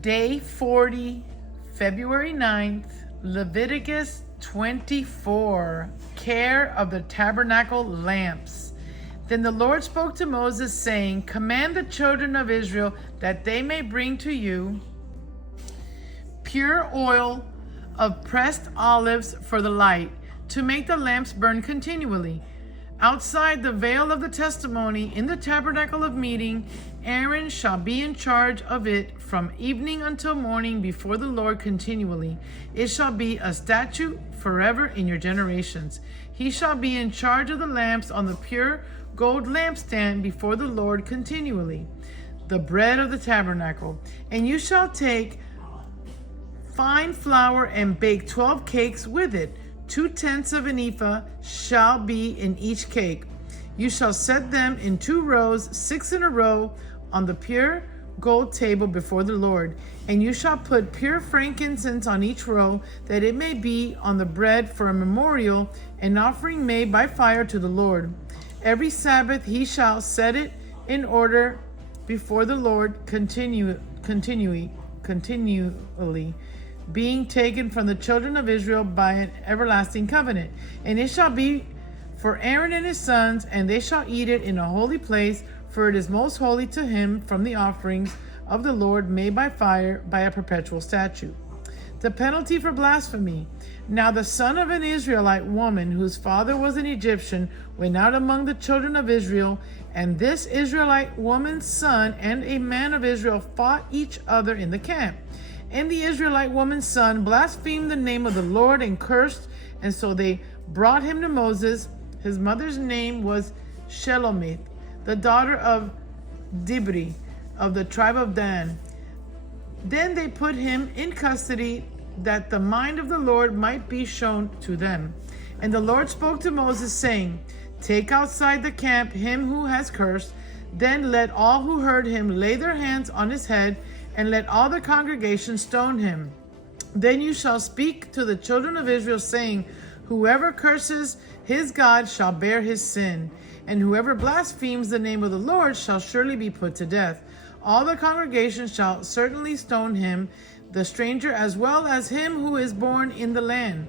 Day 40, February 9th, Leviticus 24, care of the tabernacle lamps. Then the Lord spoke to Moses, saying, Command the children of Israel that they may bring to you pure oil of pressed olives for the light, to make the lamps burn continually. Outside the veil of the testimony in the tabernacle of meeting, Aaron shall be in charge of it from evening until morning before the Lord continually. It shall be a statute forever in your generations. He shall be in charge of the lamps on the pure gold lampstand before the Lord continually, the bread of the tabernacle. And you shall take fine flour and bake 12 cakes with it. 2/10 of an ephah shall be in each cake. You shall set them in 2 rows, 6 in a row, on the pure gold table before the Lord. And you shall put pure frankincense on each row, that it may be on the bread for a memorial, an offering made by fire to the Lord. Every Sabbath he shall set it in order before the Lord continually, being taken from the children of Israel by an everlasting covenant. And it shall be for Aaron and his sons, and they shall eat it in a holy place, for it is most holy to him from the offerings of the Lord made by fire by a perpetual statute. The penalty for blasphemy. Now the son of an Israelite woman, whose father was an Egyptian, went out among the children of Israel, and this Israelite woman's son and a man of Israel fought each other in the camp. And the Israelite woman's son blasphemed the name of the Lord and cursed, and so they brought him to Moses. His mother's name was Shelomith, the daughter of Dibri, of the tribe of Dan. Then they put him in custody, that the mind of the Lord might be shown to them. And the Lord spoke to Moses, saying, Take outside the camp him who has cursed. Then let all who heard him lay their hands on his head, and let all the congregation stone him. Then you shall speak to the children of Israel, saying, Whoever curses his God shall bear his sin, and whoever blasphemes the name of the Lord shall surely be put to death. All the congregation shall certainly stone him, the stranger as well as him who is born in the land.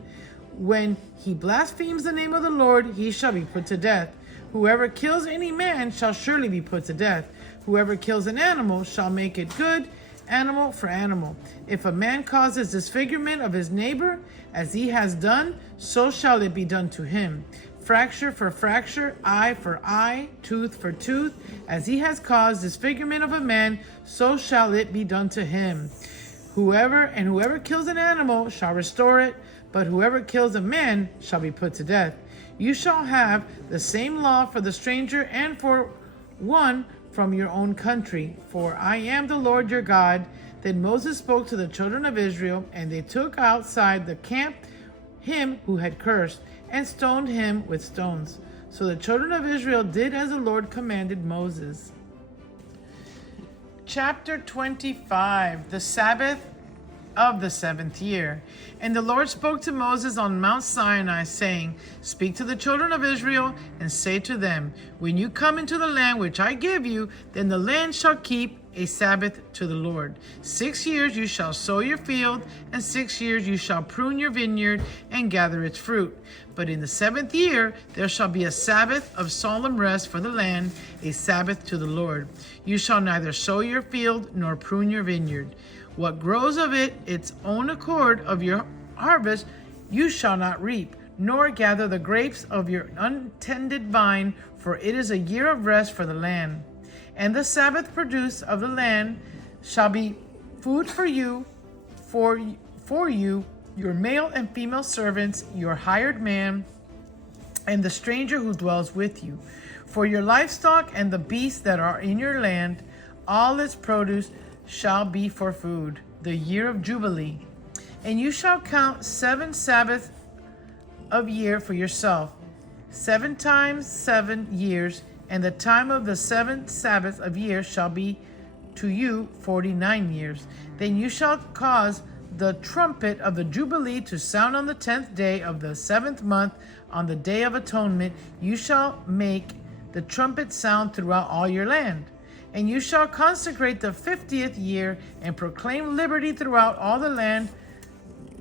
When he blasphemes the name of the Lord, he shall be put to death. Whoever kills any man shall surely be put to death. Whoever kills an animal shall make it good, animal for animal. If a man causes disfigurement of his neighbor, as he has done, so shall it be done to him. Fracture for fracture, eye for eye, tooth for tooth. As he has caused disfigurement of a man, so shall it be done to him. Whoever kills an animal shall restore it, but whoever kills a man shall be put to death. You shall have the same law for the stranger and for one from your own country, for I am the Lord your God. Then Moses spoke to the children of Israel, and they took outside the camp him who had cursed, and stoned him with stones. So the children of Israel did as the Lord commanded Moses. Chapter 25, the Sabbath of the 7th year. And the Lord spoke to Moses on Mount Sinai, saying, Speak to the children of Israel, and say to them, When you come into the land which I give you, then the land shall keep a Sabbath to the Lord. 6 years you shall sow your field, and 6 years you shall prune your vineyard and gather its fruit. But in the 7th year there shall be a Sabbath of solemn rest for the land, a Sabbath to the Lord. You shall neither sow your field nor prune your vineyard. What grows of it, its own accord of your harvest, you shall not reap, nor gather the grapes of your untended vine, for it is a year of rest for the land. And the Sabbath produce of the land shall be food for you, your male and female servants, your hired man, and the stranger who dwells with you. For your livestock and the beasts that are in your land, all its produce shall be for food, the year of Jubilee. And you shall count 7 Sabbaths of year for yourself, 7 times 7 years, and the time of the 7th Sabbath of year shall be to you 49 years. Then you shall cause the trumpet of the Jubilee to sound on the 10th day of the 7th month, on the day of atonement. You shall make the trumpet sound throughout all your land. And you shall consecrate the 50th year and proclaim liberty throughout all the land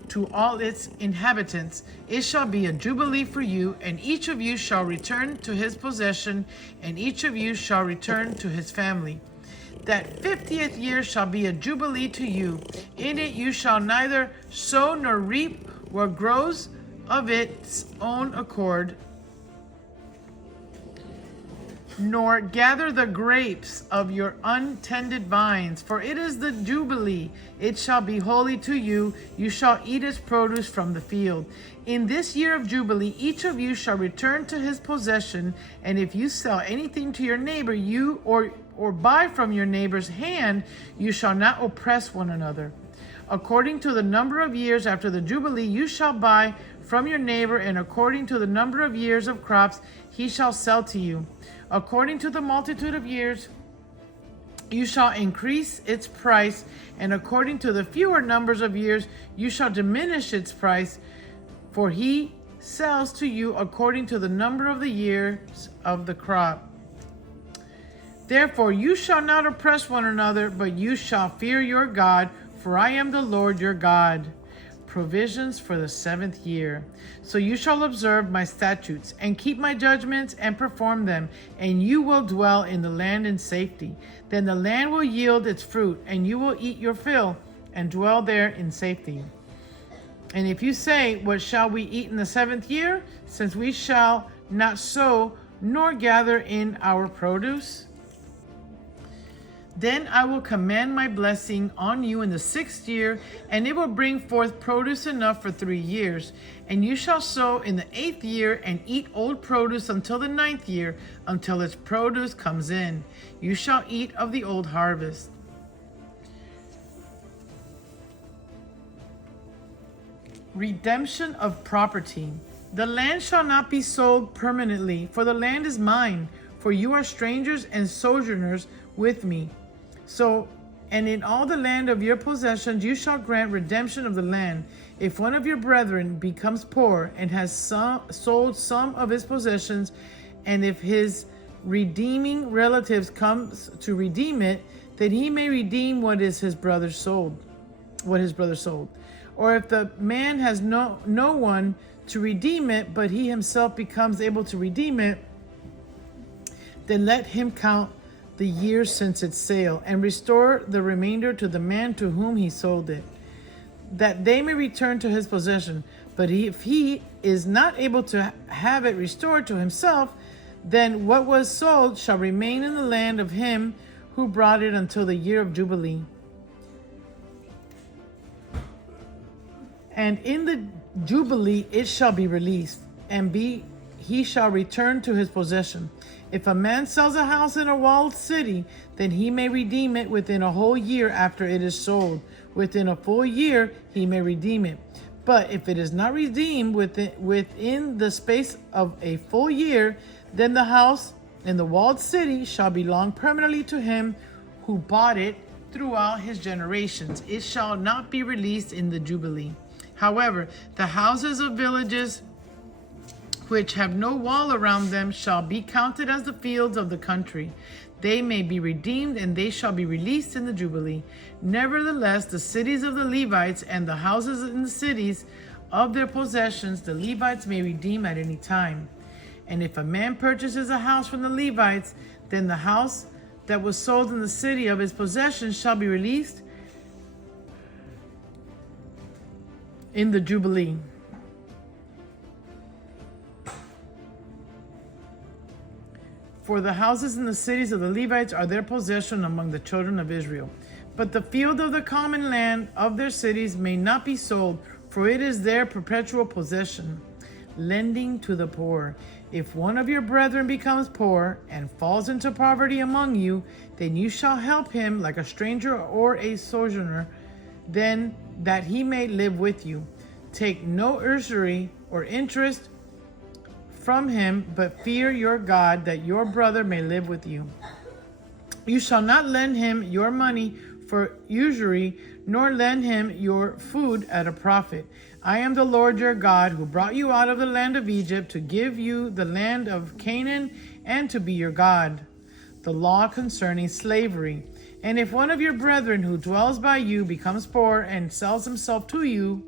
to all its inhabitants. It shall be a jubilee for you, and each of you shall return to his possession, and each of you shall return to his family. That 50th year shall be a jubilee to you. In it you shall neither sow nor reap what grows of its own accord, nor gather the grapes of your untended vines, for it is the Jubilee. It shall be holy to you. You shall eat its produce from the field. In this year of Jubilee, each of you shall return to his possession, and if you sell anything to your neighbor, you or buy from your neighbor's hand, you shall not oppress one another. According to the number of years after the Jubilee, you shall buy from your neighbor, and according to the number of years of crops, he shall sell to you. According to the multitude of years, you shall increase its price, and according to the fewer numbers of years, you shall diminish its price, for he sells to you according to the number of the years of the crop. Therefore, you shall not oppress one another, but you shall fear your God, for I am the Lord your God. Provisions for the 7th year. So you shall observe my statutes and keep my judgments and perform them, and you will dwell in the land in safety. Then the land will yield its fruit, and you will eat your fill and dwell there in safety. And if you say, what shall we eat in the 7th year, since we shall not sow nor gather in our produce? Then I will command my blessing on you in the 6th year, and it will bring forth produce enough for 3 years. And you shall sow in the 8th year and eat old produce until the 9th year, until its produce comes in. You shall eat of the old harvest. Redemption of property. The land shall not be sold permanently, for the land is mine, for you are strangers and sojourners with me. So, and in all the land of your possessions you shall grant redemption of the land. If one of your brethren becomes poor and has sold some of his possessions, and if his redeeming relatives comes to redeem it, then he may redeem what his brother sold. Or if the man has no one to redeem it, but he himself becomes able to redeem it, then let him count the years since its sale, and restore the remainder to the man to whom he sold it, that they may return to his possession. But if he is not able to have it restored to himself, then what was sold shall remain in the land of him who brought it until the year of Jubilee. And in the Jubilee it shall be released, and he shall return to his possession. If a man sells a house in a walled city, then he may redeem it within a whole year after it is sold. Within a full year he may redeem it. But if it is not redeemed within the space of a full year, then the house in the walled city shall belong permanently to him who bought it throughout his generations. It shall not be released in the Jubilee. However, the houses of villages which have no wall around them shall be counted as the fields of the country. They may be redeemed, and they shall be released in the Jubilee. Nevertheless, the cities of the Levites and the houses in the cities of their possessions, the Levites may redeem at any time. And if a man purchases a house from the Levites, then the house that was sold in the city of his possessions shall be released in the Jubilee. For the houses in the cities of the Levites are their possession among the children of Israel. But the field of the common land of their cities may not be sold, for it is their perpetual possession. Lending to the poor. If one of your brethren becomes poor and falls into poverty among you, then you shall help him like a stranger or a sojourner, then that he may live with you. Take no usury or interest from him, but fear your God, that your brother may live with you. You shall not lend him your money for usury, nor lend him your food at a profit. I am the Lord your God, who brought you out of the land of Egypt to give you the land of Canaan and to be your God. the law concerning slavery. And if one of your brethren who dwells by you becomes poor and sells himself to you,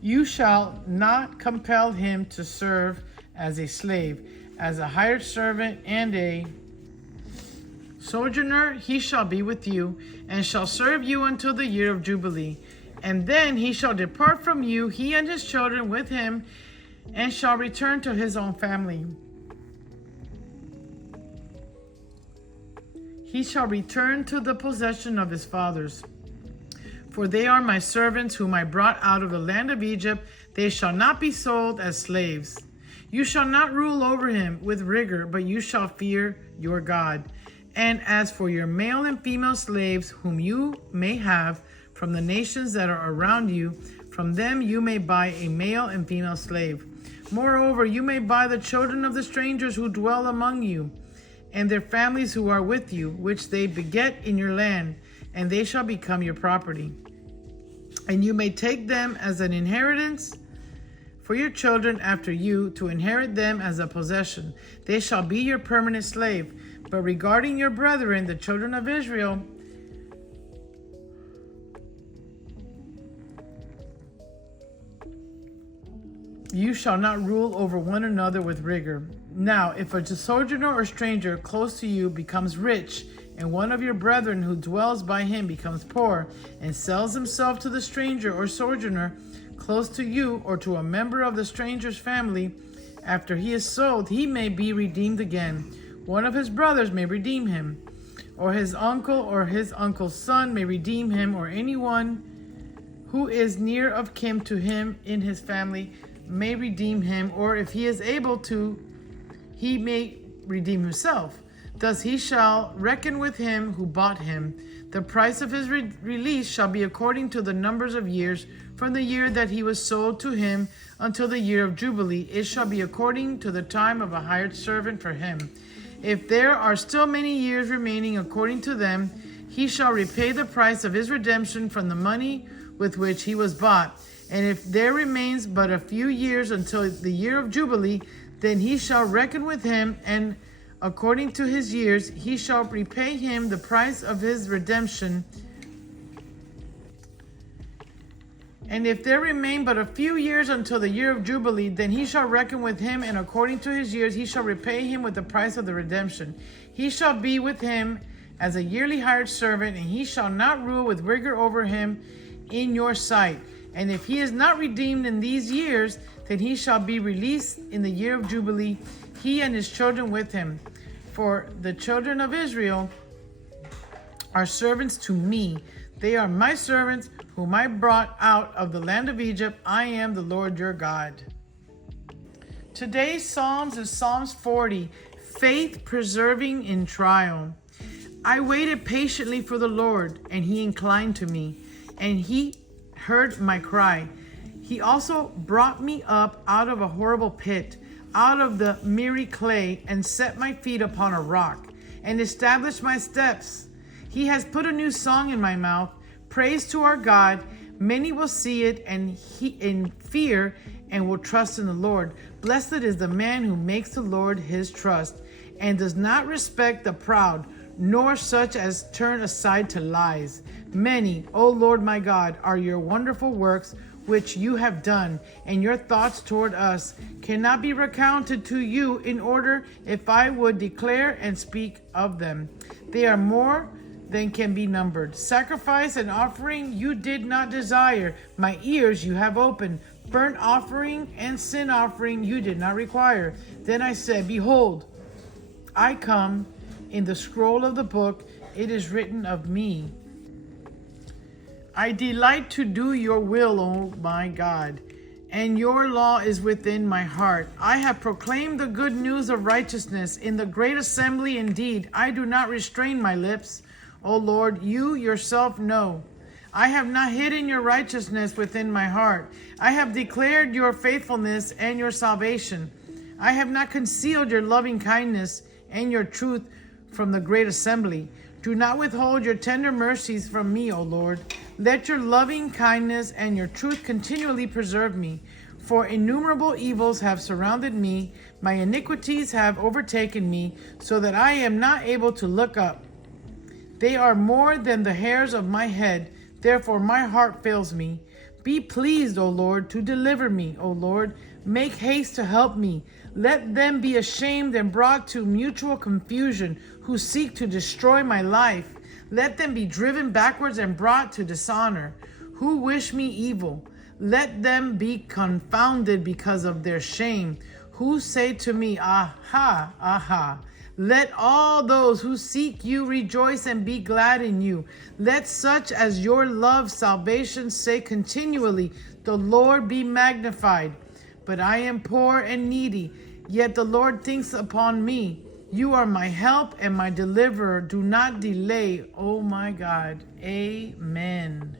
you shall not compel him to serve as a slave, as a hired servant and a sojourner. He shall be with you, and shall serve you until the year of Jubilee. And then he shall depart from you, he and his children with him, and shall return to his own family. He shall return to the possession of his fathers. For they are my servants whom I brought out of the land of Egypt. They shall not be sold as slaves. You shall not rule over him with rigor, but you shall fear your God. And as for your male and female slaves, whom you may have from the nations that are around you, from them you may buy a male and female slave. Moreover, you may buy the children of the strangers who dwell among you, and their families who are with you, which they beget in your land, and they shall become your property. And you may take them as an inheritance for your children after you, to inherit them as a possession. They shall be your permanent slave. But regarding your brethren, the children of Israel, you shall not rule over one another with rigor. Now, if a sojourner or stranger close to you becomes rich, and one of your brethren who dwells by him becomes poor, and sells himself to the stranger or sojourner close to you, or to a member of the stranger's family, after he is sold, he may be redeemed again. One of his brothers may redeem him, or his uncle's son may redeem him, or anyone who is near of kin to him in his family may redeem him, or if he is able to, he may redeem himself. Thus he shall reckon with him who bought him. The price of his release shall be according to the numbers of years, from the year that he was sold to him until the year of Jubilee. It shall be according to the time of a hired servant for him. If there are still many years remaining according to them, he shall repay the price of his redemption from the money with which he was bought. And if there remains but a few years until the year of Jubilee, then he shall reckon with him, and according to his years, he shall repay him the price of his redemption. And if there remain but a few years until the year of Jubilee, then he shall reckon with him, and according to his years, he shall repay him with the price of the redemption. He shall be with him as a yearly hired servant, and he shall not rule with rigor over him in your sight. And if he is not redeemed in these years, then he shall be released in the year of Jubilee, he and his children with him. For the children of Israel are servants to me. They are my servants, whom I brought out of the land of Egypt. I am the Lord your God. Today's Psalms is Psalms 40, faith preserving in trial. I waited patiently for the Lord, and he inclined to me, and he heard my cry. He also brought me up out of a horrible pit, out of the miry clay, and set my feet upon a rock, and established my steps. He has put a new song in my mouth, praise to our God. Many will see it and in fear, and will trust in the Lord. Blessed is the man who makes the Lord his trust, and does not respect the proud, nor such as turn aside to lies. Many, O Lord my God, are your wonderful works which you have done, and your thoughts toward us cannot be recounted to you in order if I would declare and speak of them. They are more than can be numbered. Sacrifice and offering you did not desire. My ears you have opened. Burnt offering and sin offering you did not require. Then I said, behold, I come. In the scroll of the book it is written of me. I delight to do your will, O my God, and your law is within my heart. I have proclaimed the good news of righteousness in the great assembly. Indeed, I do not restrain my lips. O Lord, you yourself know. I have not hidden your righteousness within my heart. I have declared your faithfulness and your salvation. I have not concealed your loving kindness and your truth from the great assembly. Do not withhold your tender mercies from me, O Lord. Let your loving kindness and your truth continually preserve me. For innumerable evils have surrounded me, my iniquities have overtaken me, so that I am not able to look up. They are more than the hairs of my head, therefore my heart fails me. Be pleased, O Lord, to deliver me, O Lord. Make haste to help me. Let them be ashamed and brought to mutual confusion who seek to destroy my life. Let them be driven backwards and brought to dishonor, who wish me evil. Let them be confounded because of their shame, who say to me, Aha, aha. Let all those who seek you rejoice and be glad in you. Let such as your love salvation say continually, The Lord be magnified. But I am poor and needy, yet the Lord thinks upon me. You are my help and my deliverer. Do not delay, oh my God. Amen.